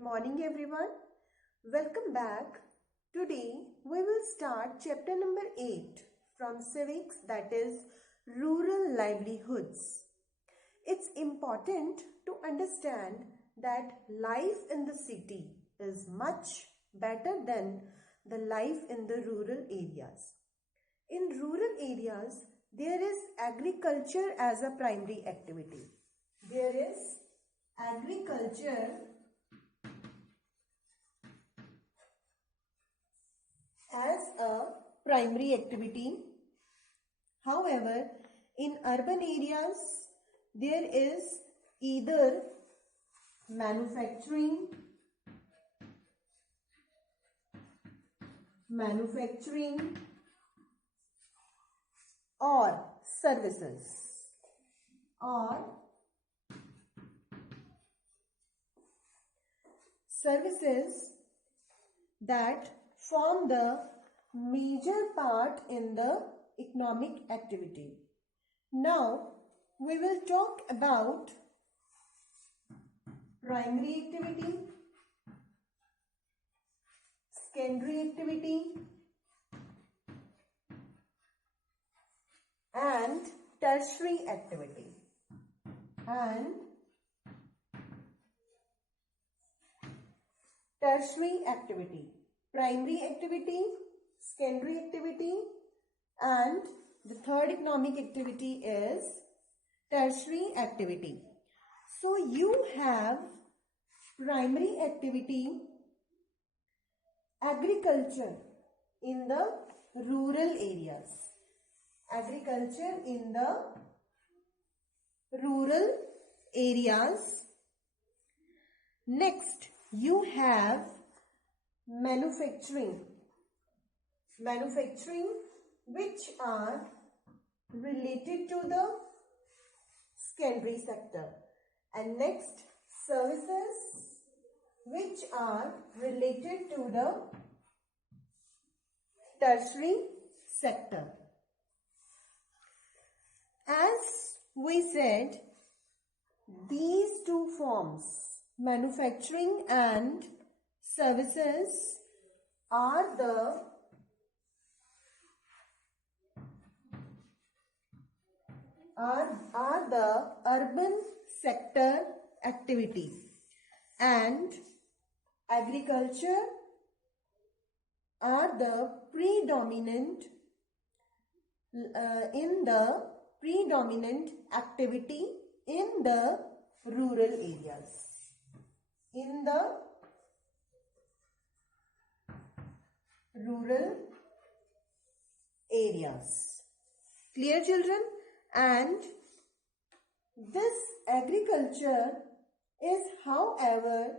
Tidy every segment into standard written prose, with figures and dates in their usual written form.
Good morning everyone. Welcome back. Today we will start chapter number 8 from Civics, that is Rural Livelihoods. It's important to understand that life in the city is much better than the life in the rural areas. In rural areas, there is agriculture as a primary activity. There is agriculture as a primary activity. However, in urban areas, there is either manufacturing or services that form the major part in the economic activity. Now, we will talk about primary activity, secondary activity, and tertiary activity. Primary activity, secondary activity, and the third economic activity is tertiary activity. So you have primary activity, agriculture in the rural areas. Next, you have manufacturing which are related to the secondary sector, and next services which are related to the tertiary sector. As we said, these two forms, manufacturing and services, are the urban sector activities, and agriculture are the predominant activity in the rural areas. Clear, children? And this agriculture is, however,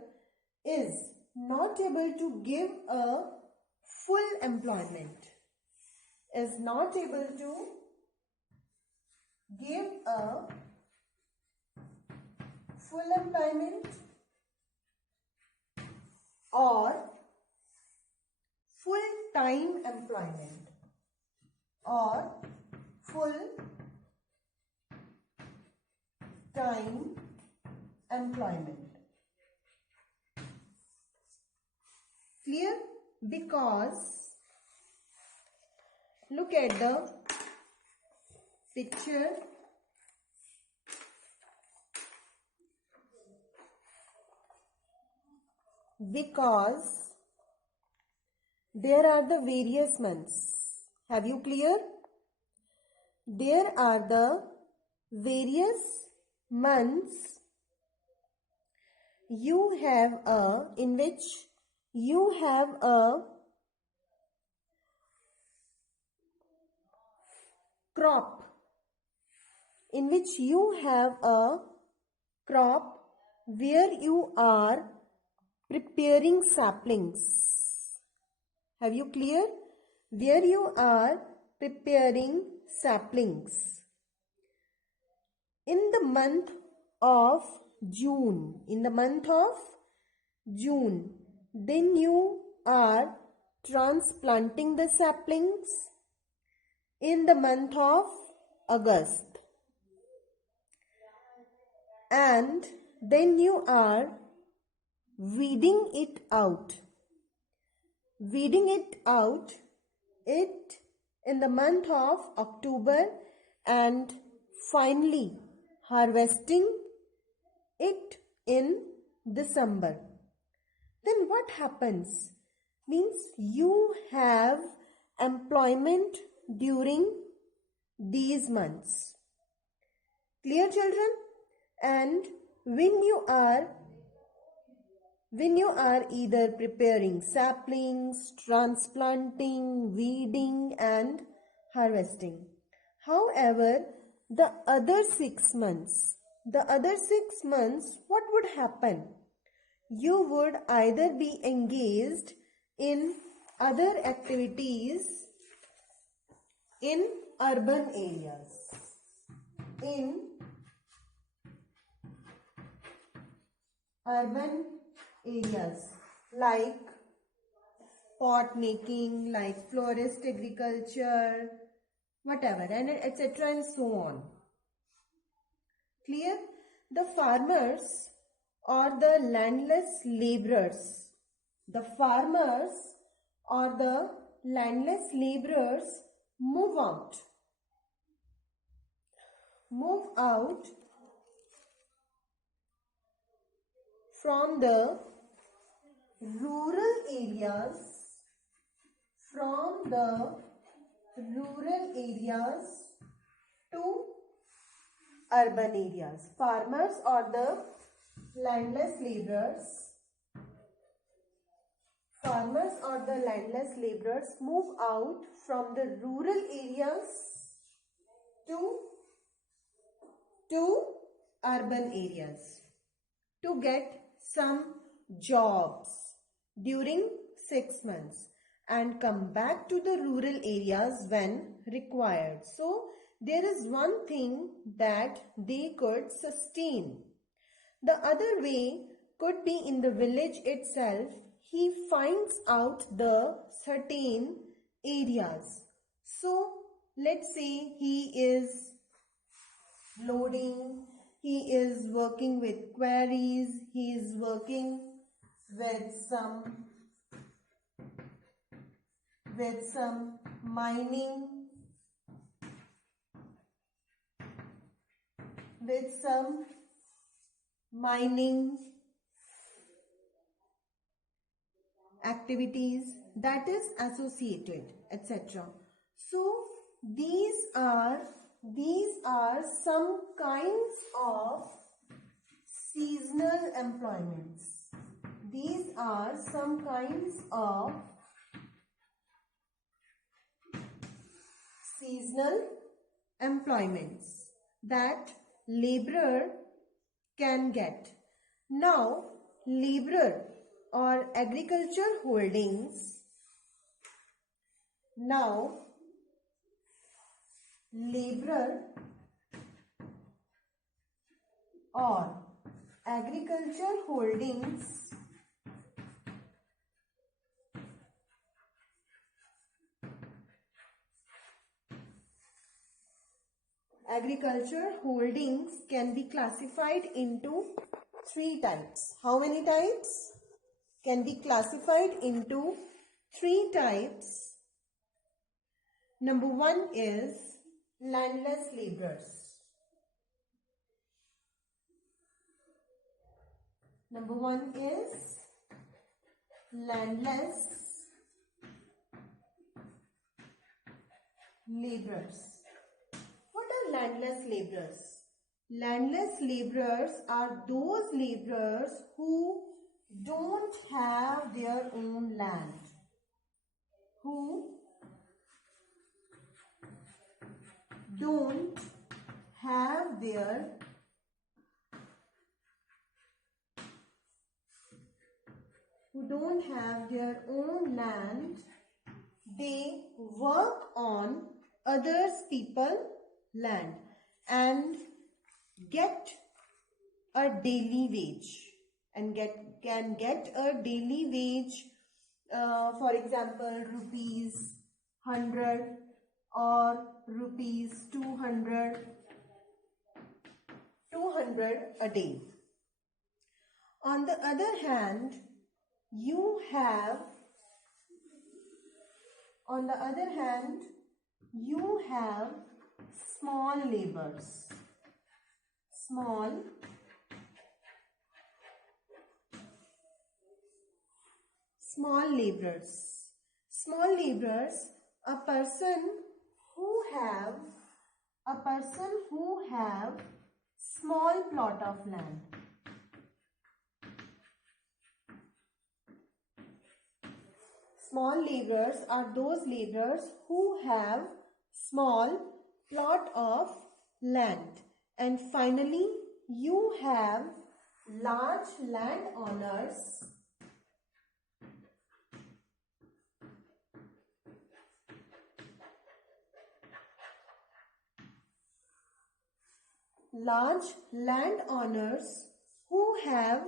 is not able to give a full employment, or full-time employment Clear? Because look at the picture. Because there are the various months. Have you clear? There are the various months in which you have a crop, where you are preparing saplings. Have you clear? Where you are preparing saplings. In the month of June, then you are transplanting the saplings. In the month of August, and then you are weeding it out. Weeding it out it in the month of October and finally harvesting it in December. Then what happens? Means you have employment during these months. Clear, children? And when you are either preparing saplings, transplanting, weeding and harvesting. However, the other 6 months, what would happen? You would either be engaged in other activities in urban areas. In urban areas like pot making, like florist agriculture, whatever, and etc. and so on. Clear? The farmers or the landless laborers, move out from the rural areas to urban areas. Farmers or the landless laborers move out from the rural areas to urban areas to get some jobs during 6 months and come back to the rural areas when required. So there is one thing that they could sustain. The other way could be in the village itself. He finds out the certain areas. So let's say he is loading, he is working with quarries, he is working with some mining, activities that is associated, etc. So these are some kinds of seasonal employments. These are some kinds of seasonal employments that laborer can get. Now, laborer or agriculture holdings, agriculture holdings can be classified into 3 types. How many types? Can be classified into 3 types. Number 1 is landless laborers. Number 1 is landless laborers. What are landless laborers? Landless laborers are those laborers who don't have their own land. Who don't have their own land. They work on others people's land and get a daily wage and can get a daily wage, for example rupees 100 or rupees 200 a day. On the other hand, you have small laborers. Small laborers, a person who have small plot of land. Small laborers are those laborers who have small plot of land. And finally, you have large landowners. Large landowners who have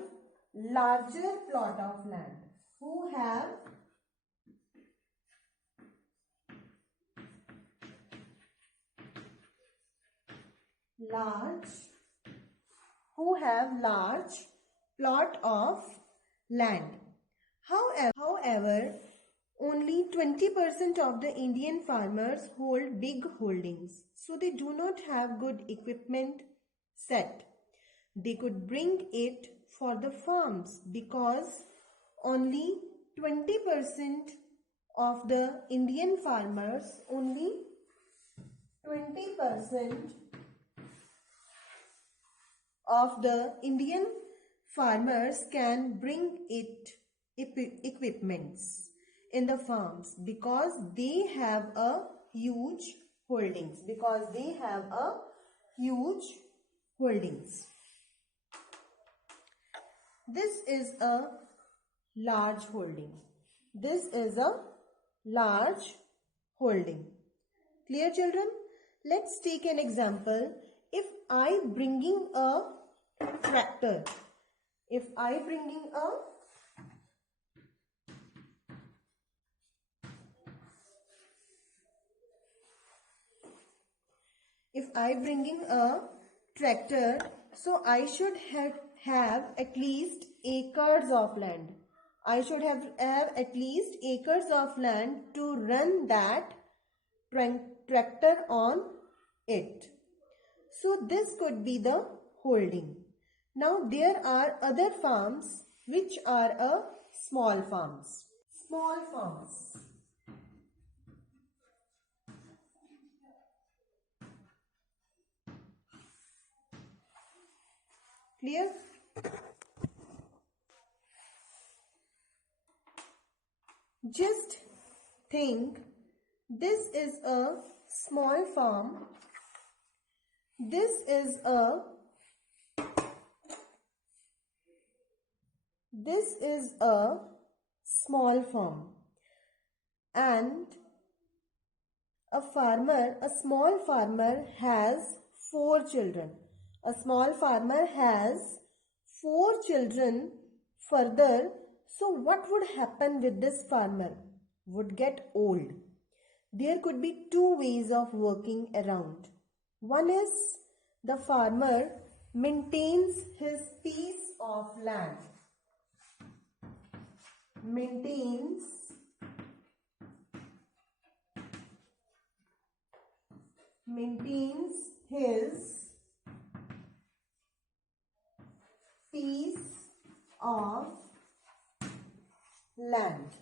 larger plot of land. Who have large plot of land. However, only 20% of the Indian farmers hold big holdings, so they do not have good equipment set. They could bring it for the farms because only 20% of the Indian farmers, only 20% of the Indian farmers can bring equipments in the farms because they have a huge holdings. This is a large holding. Clear, children? Let's take an example. If I bringing a tractor, if I bringing a tractor, so I should have at least acres of land. I should have at least acres of land to run that tractor on it. So this could be the holding. Now there are other farms which are small farms. Clear? Just think, this is a small farm. This is a small farm, and a small farmer has 4 children. A small farmer has 4 children further. So what would happen with this farmer? Would get old. There could be 2 ways of working around. One is the farmer maintains his piece of land. Maintains his piece of land.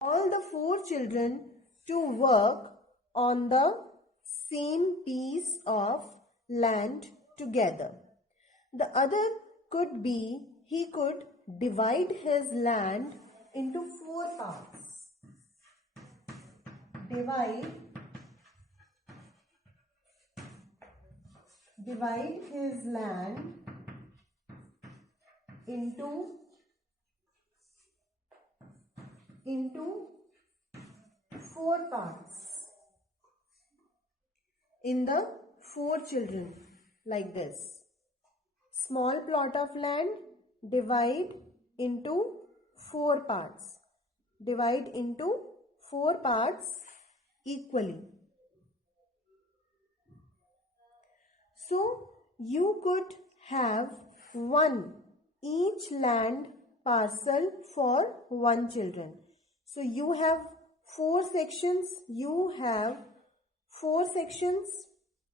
All the 4 children to work on the same piece of land together. The other could be, he could divide his land into 4 parts. Divide his land into 4 parts in the 4 children, like this. Small plot of land, divide into 4 parts. Divide into 4 parts equally. So you could have one each land parcel for one children. So you have four sections. You have four sections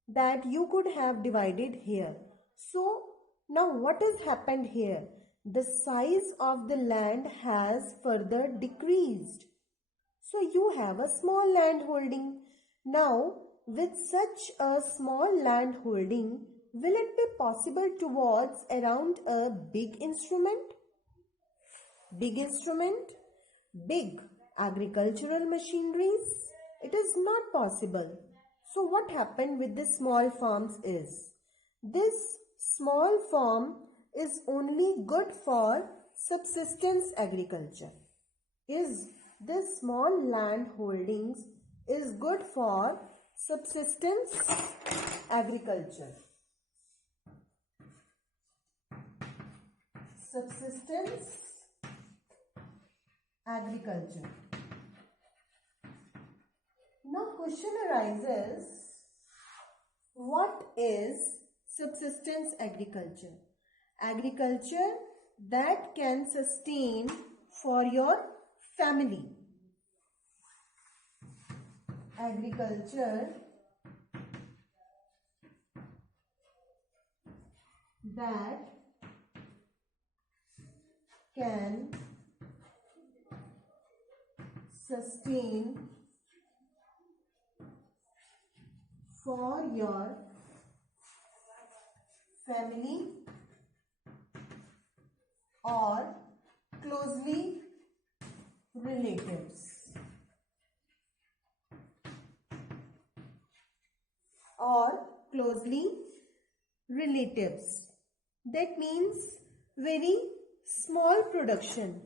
that you could have divided here. So now what has happened here? The size of the land has further decreased. So you have a small land holding. Now with such a small land holding, will it be possible to watch around a big instrument? Big instrument? Big agricultural machineries? It is not possible. So what happened with the small farms is, this small farm is only good for subsistence agriculture. Is this small land holdings is good for subsistence agriculture. Subsistence agriculture. Now question arises, what is subsistence agriculture? Agriculture that can sustain for your family. Agriculture that can sustain for your family or closely relatives. Or closely relatives. That means very small production.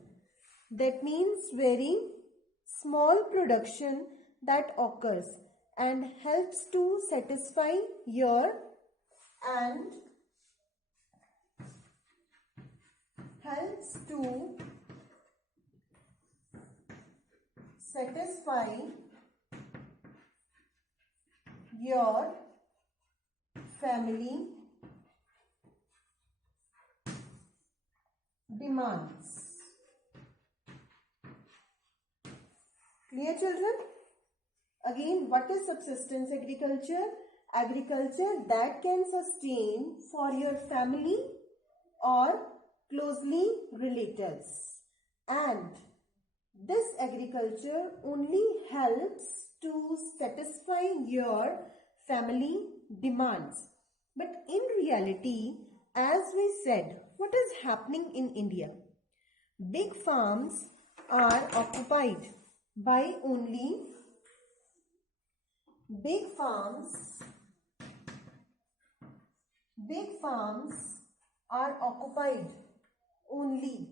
That means very small production that occurs and helps to satisfy your and helps to satisfy your family demands. Clear, children? Again, what is subsistence agriculture? Agriculture that can sustain for your family or closely relatives. And this agriculture only helps to satisfy your family demands. But in reality, as we said, what is happening in India? Big farms are occupied by only big farms are occupied only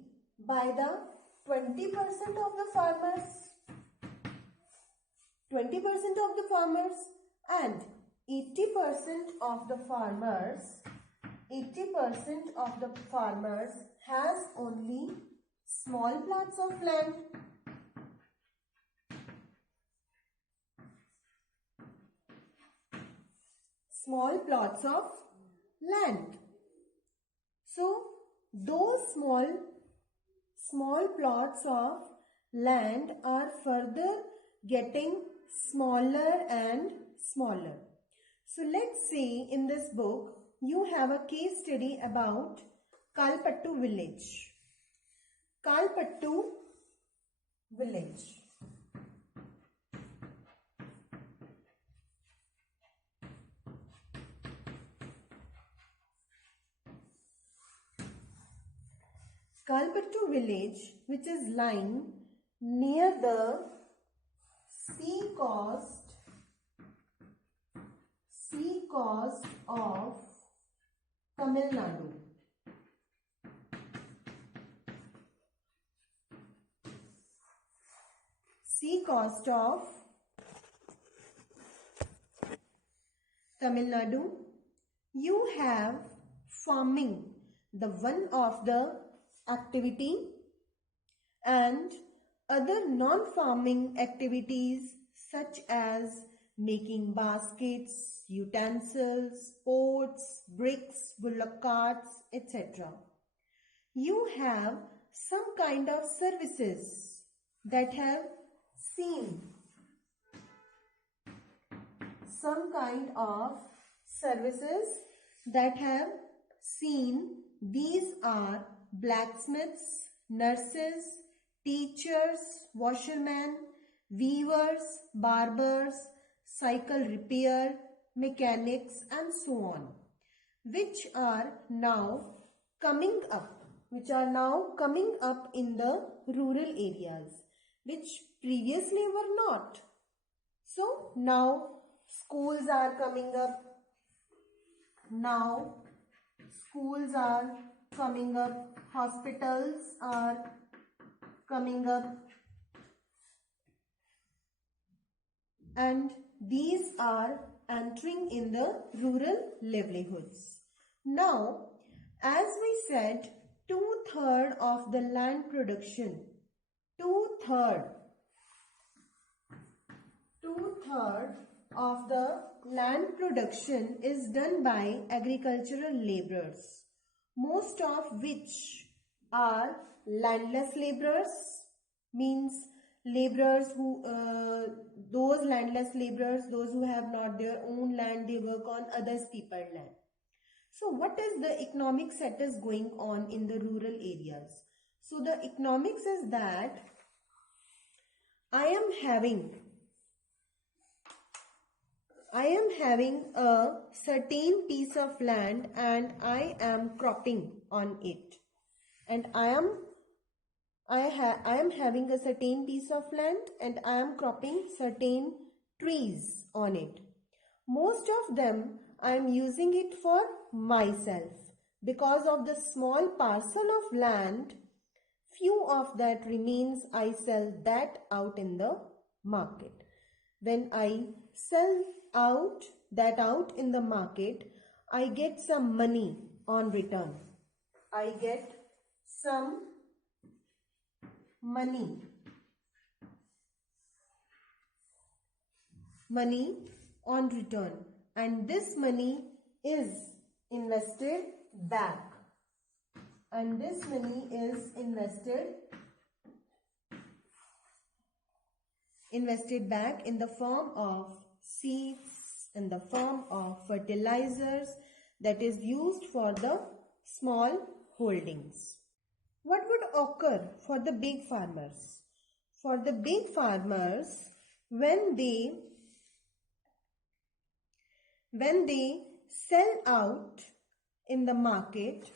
by the 20% of the farmers, 20% of the farmers, and 80% of the farmers has only small plots of land. Small plots of land. So those small plots of land are further getting smaller and smaller. So let's say in this book you have a case study about Kalpattu village. Kalpattu village. Kalpattu village, which is lying near the sea coast of Tamil Nadu. Sea coast of Tamil Nadu. You have farming, the one of the activity, and other non-farming activities such as making baskets, utensils, pots, bricks, bullock carts, etc. You have some kind of services that have seen these are blacksmiths, nurses, teachers, washermen, weavers, barbers, cycle repair, mechanics, and so on, which are now coming up in the rural areas, which previously were not. So now schools are coming up. Hospitals are coming up, and these are entering in the rural livelihoods. Now, as we said, two-thirds of the land production, two-thirds of the land production is done by agricultural laborers, most of which are landless laborers, means laborers who those landless laborers, those who have not their own land, they work on others people's land. So what is the economic status going on in the rural areas? So the economics is that I am having a certain piece of land and I am cropping on it, and I am having a certain piece of land and I am cropping certain trees on it. Most of them I am using it for myself. Because of the small parcel of land, few of that remains, I sell that out in the market. When I sell that out in the market, I get some money on return. I get some money on return, and this money is invested back, in the form of seeds, in the form of fertilizers that is used for the small holdings. What would occur for the big farmers? For the big farmers, when they sell out in the market,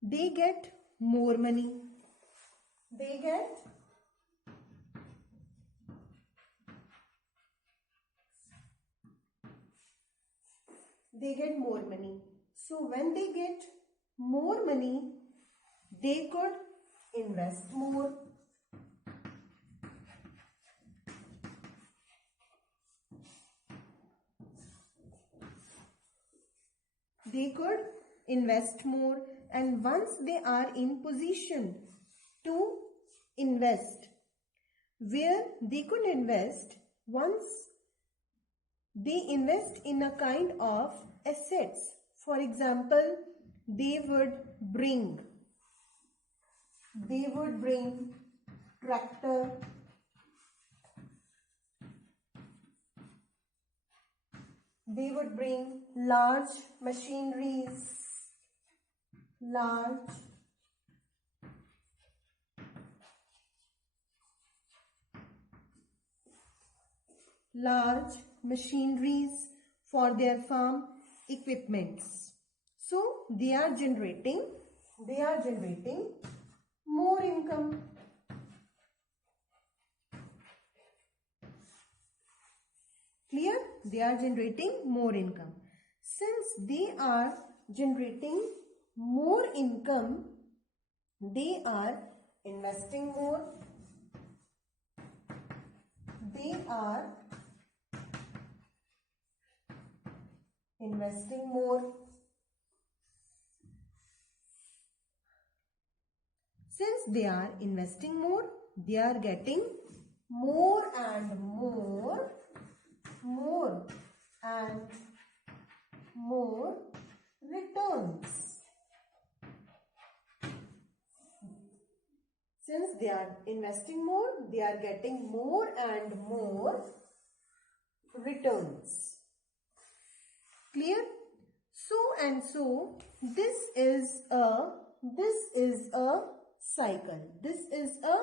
they get more money. They get more money. So when they get more money, they could invest more. And once they are in position to invest, where they could invest, once they invest in a kind of assets. For example, they would bring tractor, they would bring large machineries, for their farm equipments. So they are generating more income. Clear? They are generating more income. Since they are generating more income, they are investing more. They are investing more. Since they are investing more, they are getting more and more and more returns. Since they are investing more, they are getting more and more returns. Clear? So and so, this is a cycle. This is a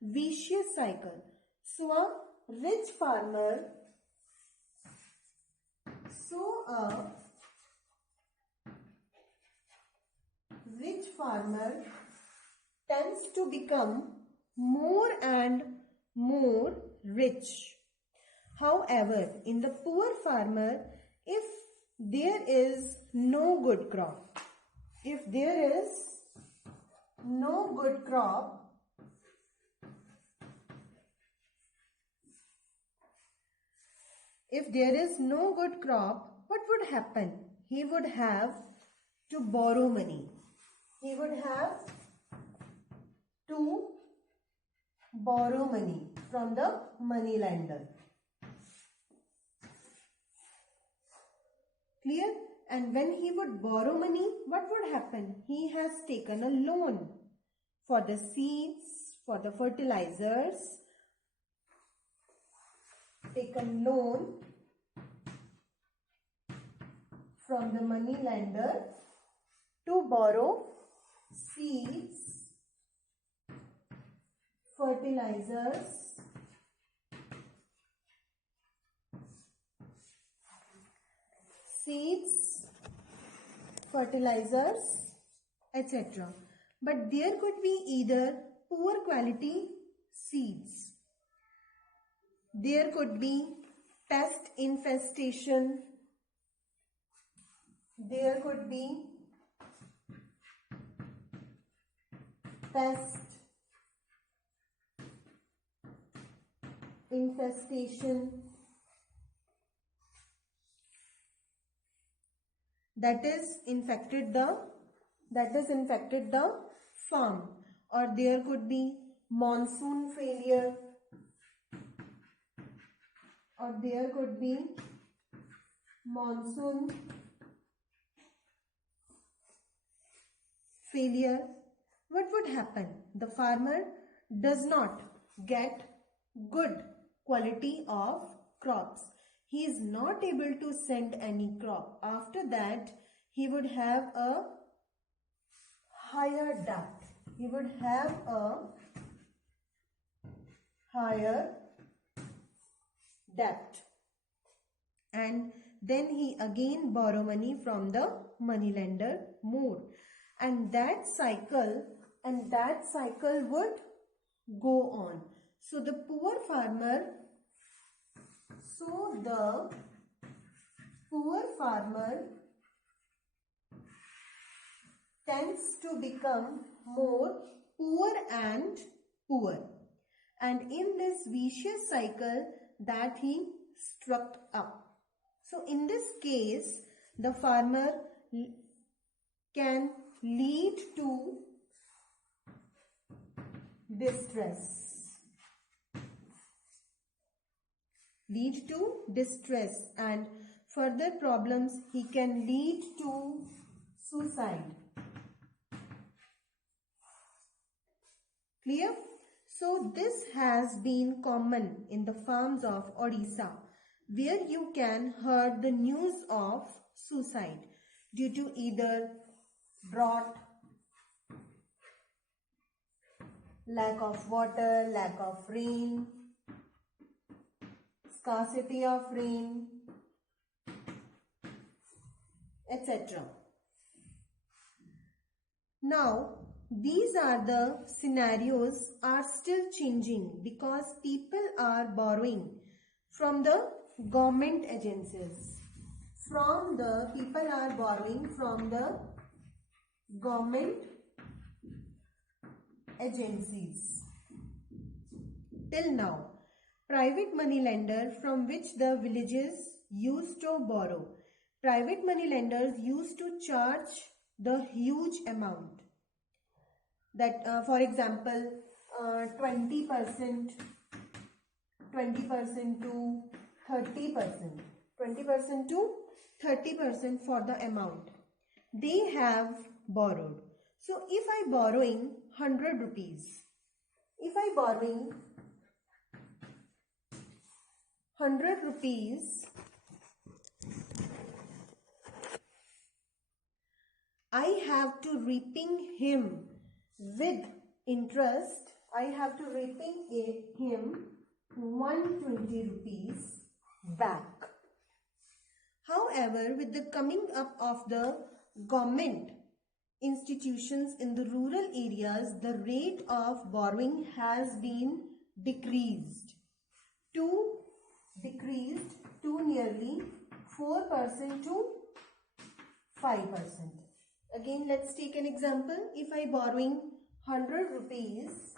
vicious cycle. So a rich farmer tends to become more and more rich. However, in the poor farmer, if there is no good crop, if there is no good crop, what would happen? He would have to borrow money. He would have to borrow money from the money lender. Clear? And when he would borrow money, what would happen? He has taken a loan for the seeds, for the fertilizers, taken loan from the money lender to borrow seeds, fertilizers, etc. But there could be either poor quality seeds, there could be pest infestation, there could be pest infestation that is infected the farm, or there could be monsoon failure, or there could be monsoon failure. What would happen? The farmer does not get good quality of crops. He is not able to send any crop. After that, he would have a higher debt. He would have a higher debt. And then he again borrow money from the money lender more. And that cycle would go on. So the poor farmer tends to become more poor and poor. And in this vicious cycle that he struck up. So in this case, the farmer can lead to distress. And further problems, he can lead to suicide. Clear? So this has been common in the farms of Odisha, where you can hear the news of suicide due to either drought, lack of water, lack of rain, scarcity of rain, etc. Now, these are the scenarios are still changing because people are borrowing from the government agencies. People are borrowing from the government agencies. Till now, private money lender from which the villages used to borrow private money lenders used to charge the huge amount. That for example 20% to 30%, 20% to 30% for the amount they have borrowed. So if I borrowing 100 rupees, if I borrowing 100 rupees, I have to repaying him with interest. I have to repaying him 120 rupees back. However, with the coming up of the government institutions in the rural areas, the rate of borrowing has been decreased to nearly 4% to 5%. Again, let's take an example. If I borrowing 100 rupees,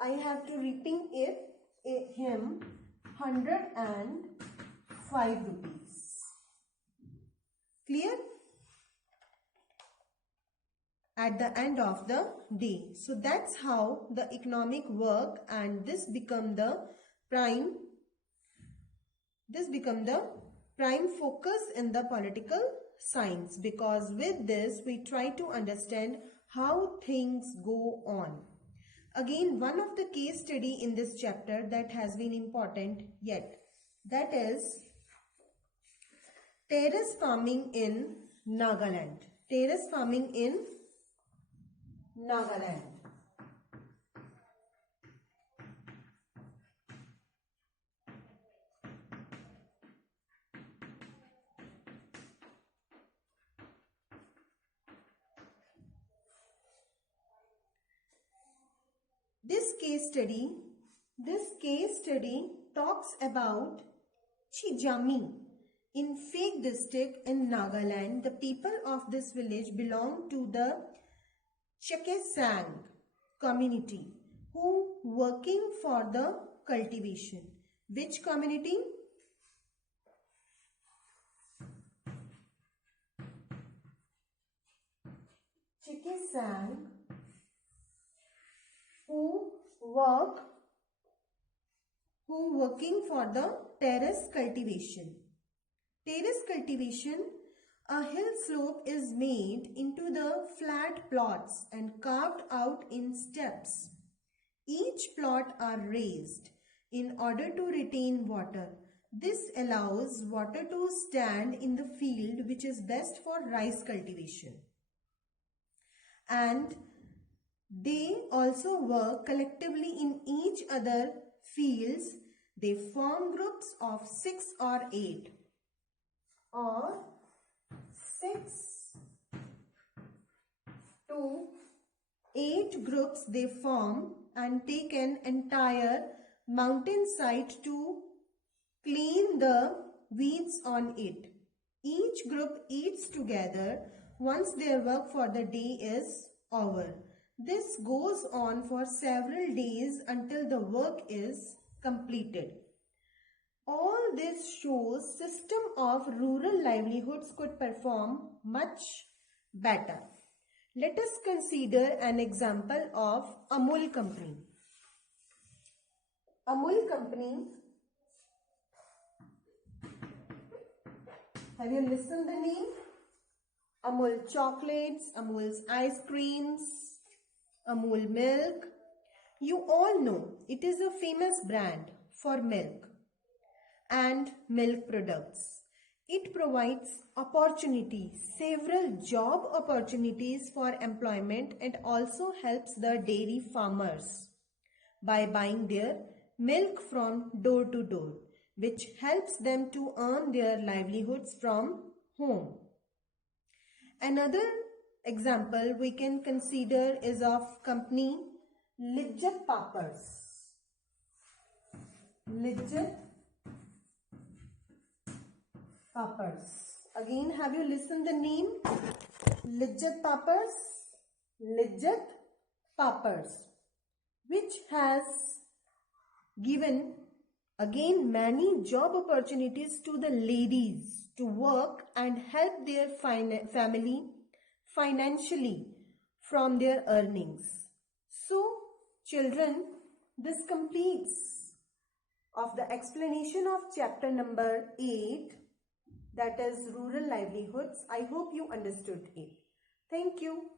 I have to repaying him 105 rupees. Clear? At the end of the day. So that's how the economic work, and this become the prime focus in the political science, because with this we try to understand how things go on. Again, one of the case study in this chapter that has been important yet, that is terrace farming in Nagaland. Terrace farming in Nagaland. This case study talks about Chijami in Phek district in Nagaland. The people of this village belong to the Ch-8 community who working for the cultivation. Which community? Ch-8 who working for the terrace cultivation. Terrace cultivation, a hill slope is made into the flat plots and carved out in steps. Each plot are raised in order to retain water. This allows water to stand in the field, which is best for rice cultivation. And they also work collectively in each other fields. They form groups of 6 or 8 to 8 groups they form and take an entire mountainside to clean the weeds on it. Each group eats together once their work for the day is over. This goes on for several days until the work is completed. All this shows system of rural livelihoods could perform much better. Let us consider an example of Amul company. Amul company, have you listened the name? Amul chocolates, Amul's ice creams, Amul milk. You all know it is a famous brand for milk and milk products. It provides opportunities, several job opportunities for employment, and also helps the dairy farmers by buying their milk from door to door, which helps them to earn their livelihoods from home. Another example we can consider is of company Lijjat Pappers. Lijjat Pappers. Again, have you listened the name? Lijjat Pappers. Lijjat Pappers, which has given Again, many job opportunities to the ladies to work and help their family financially from their earnings. So, children, this completes of the explanation of chapter number 8, that is rural livelihoods. I hope you understood it. Thank you.